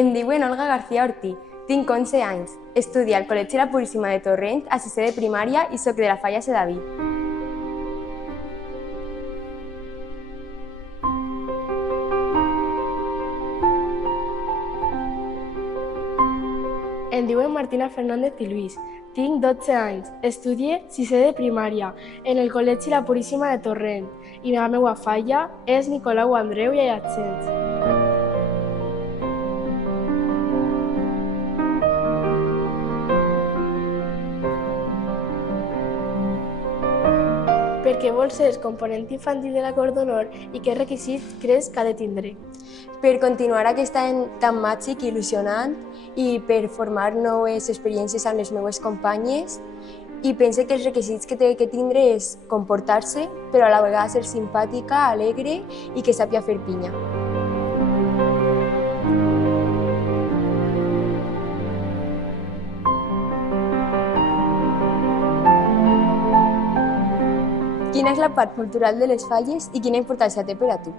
Em diuen Olga García Ortí, tinc 11 anys, estudio al Col·legi La Puríssima de Torrent, a sisè de primària i soc de la Falla Sedaví. Em diuen Martina Fernández i Luis, tinc 12 anys, estudio sisè de primària en el Col·legi La Puríssima de Torrent i la meva falla és Nicolau Andreu i Ayatxents. Per què vols ser component infantil de la Cor d'Honor i quins requisits creus que ha de tindre? Per continuar aquest any tan màgic i il·lusionant i per formar noves experiències amb les meves companyes, i pense que els requisits que té que tindre és comportar-se, però a la vegada ser simpàtica, alegre i que sàpiga fer pinya. Quina és la part cultural de les Falles i quina importància té per a tu?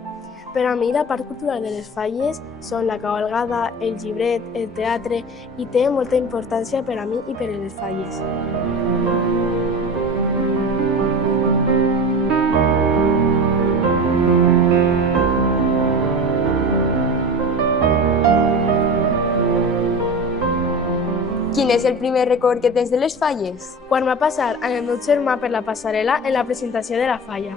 Per a mi, la part cultural de les falles són la cavalgada, el llibret, el teatre i té molta importància per a mi i per a les falles. Quin és el primer record que tens de les Falles? Quan va passar amb el meu germà per la passarel·la en la presentació de la falla.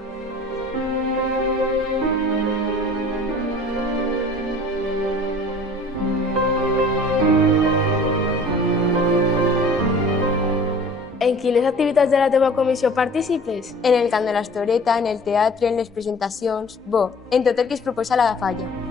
En quines activitats de la teva comissió participes? En el cant de l'estoreta, en el teatre, en les presentacions, en tot el que es proposa a la Falla.